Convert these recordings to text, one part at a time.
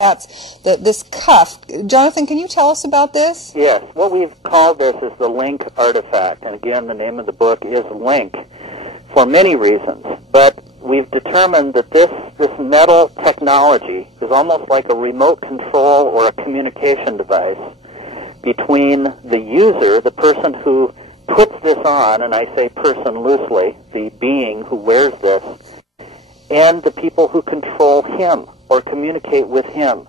this cuff. Jonathan, can you tell us about this? Yes. What we've called this is the Link artifact. And again, the name of the book is Link for many reasons. But we've determined that this metal technology is almost like a remote control or a communication device between the user, the person who puts this on, and I say person loosely, the being who wears this, and the people who control him or communicate with him.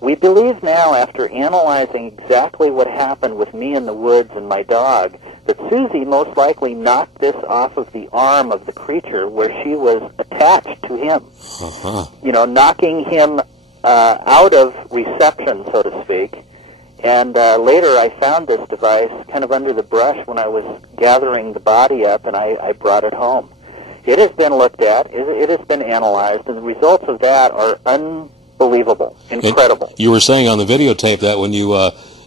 We believe now, after analyzing exactly what happened with me in the woods and my dog, that Susie most likely knocked this off of the arm of the creature where she was attached to him. You know, knocking him out of reception, so to speak. And later I found this device kind of under the brush when I was gathering the body up, and I brought it home. It has been looked at, it has been analyzed, and the results of that are unbelievable, incredible. You were saying on the videotape that when you,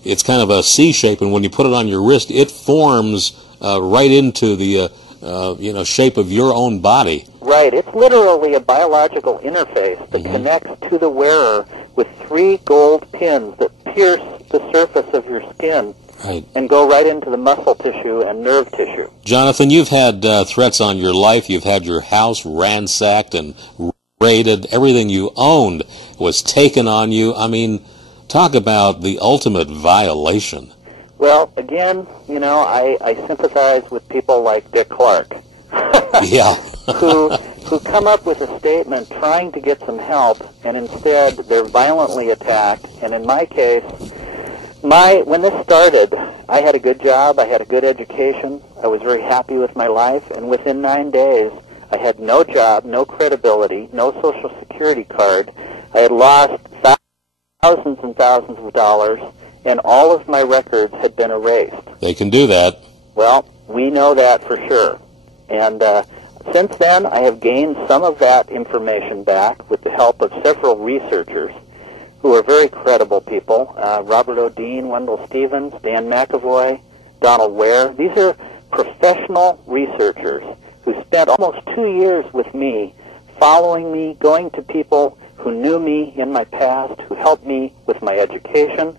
it's kind of a C shape, and when you put it on your wrist, it forms right into the, shape of your own body. Right. It's literally a biological interface that connects to the wearer with 3 gold pins that pierce the surface of your skin. Right. And go right into the muscle tissue and nerve tissue. Jonathan, you've had threats on your life. You've had your house ransacked and raided. Everything you owned was taken on you. I mean, talk about the ultimate violation. Well, again, you know, I sympathize with people like Dick Clark. Yeah. who come up with a statement trying to get some help, and instead they're violently attacked. And in my case, when this started, I had a good job, I had a good education, I was very happy with my life, and within 9 days, I had no job, no credibility, no Social Security card. I had lost thousands and thousands of dollars, and all of my records had been erased. They can do that. Well, we know that for sure. And since then, I have gained some of that information back with the help of several researchers who are very credible people. Robert O'Dean, Wendell Stevens, Dan McAvoy, Donald Ware. These are professional researchers who spent almost 2 years with me, following me, going to people who knew me in my past, who helped me with my education,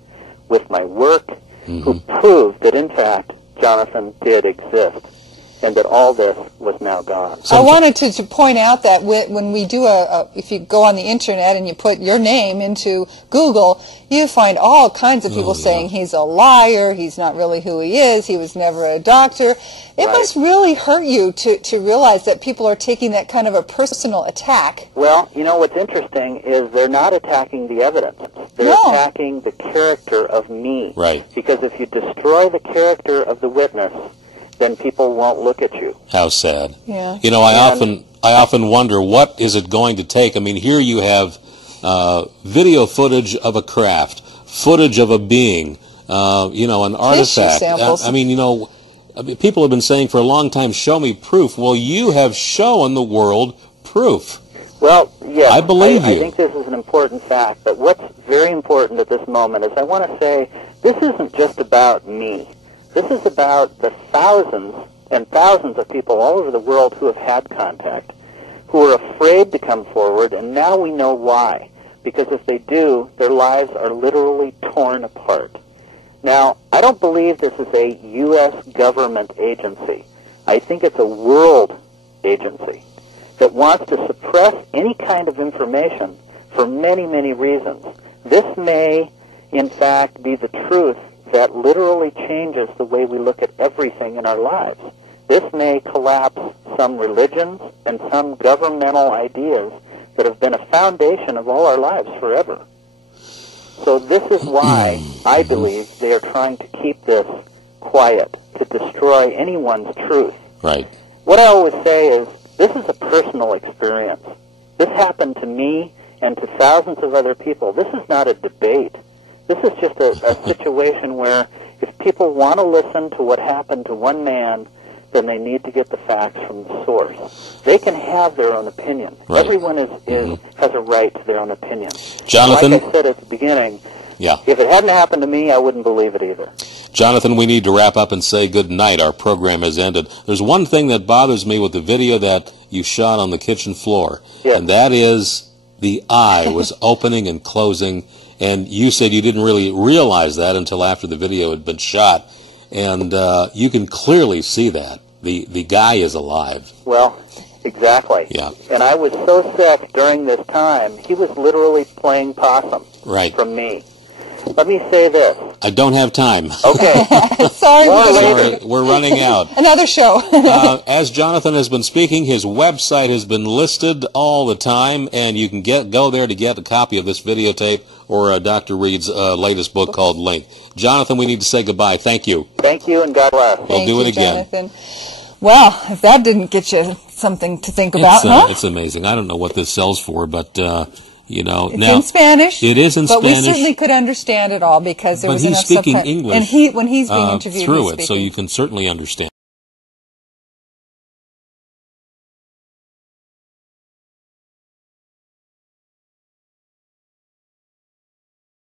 with my work, who proved that, in fact, Jonathan did exist, and that all this was now gone. I wanted to point out that when we do if you go on the internet and you put your name into Google, you find all kinds of people saying he's a liar, he's not really who he is, he was never a doctor. It must really hurt you to realize that people are taking that kind of a personal attack. Well, you know, what's interesting is they're not attacking the evidence. They're attacking the character of me. Right. Because if you destroy the character of the witness, then people won't look at you. How sad. Yeah. You know, I often wonder, what is it going to take? I mean, here you have video footage of a craft, footage of a being, an artifact. Samples. I mean, people have been saying for a long time, show me proof. Well, you have shown the world proof. Well, yes, I believe you. I think this is an important fact, but what's very important at this moment is I want to say this isn't just about me. This is about the thousands and thousands of people all over the world who have had contact, who are afraid to come forward, and now we know why. Because if they do, their lives are literally torn apart. Now, I don't believe this is a U.S. government agency. I think it's a world agency that wants to suppress any kind of information for many, many reasons. This may, in fact, be the truth that literally changes the way we look at everything in our lives. This may collapse some religions and some governmental ideas that have been a foundation of all our lives forever. So this is why I believe they are trying to keep this quiet, to destroy anyone's truth. Right. What I always say is, this is a personal experience. This happened to me and to thousands of other people. This is not a debate. This is just a situation where if people want to listen to what happened to one man, then they need to get the facts from the source. They can have their own opinion. Right. Everyone has a right to their own opinion. Jonathan? Like I said at the beginning, if it hadn't happened to me, I wouldn't believe it either. Jonathan, we need to wrap up and say good night. Our program has ended. There's one thing that bothers me with the video that you shot on the kitchen floor, and that is the eye was opening and closing, and you said you didn't really realize that until after the video had been shot, and you can clearly see that. The guy is alive. Well, exactly. Yeah. And I was so sick during this time, he was literally playing possum from me. Let me say this. I don't have time. Okay. Sorry, we're running out. Another show. As Jonathan has been speaking, his website has been listed all the time, and you can go there to get a copy of this videotape or Dr. Reed's latest book called Link. Jonathan, we need to say goodbye. Thank you. Thank you, and God bless. We'll do it again. Jonathan. Well, if that didn't get you something to think about, huh? It's amazing. I don't know what this sells for, but... it's in Spanish. It is in Spanish. But we certainly could understand it all because there was enough subtitles. But he's speaking English and when he's being interviewed, through it, so you can certainly understand.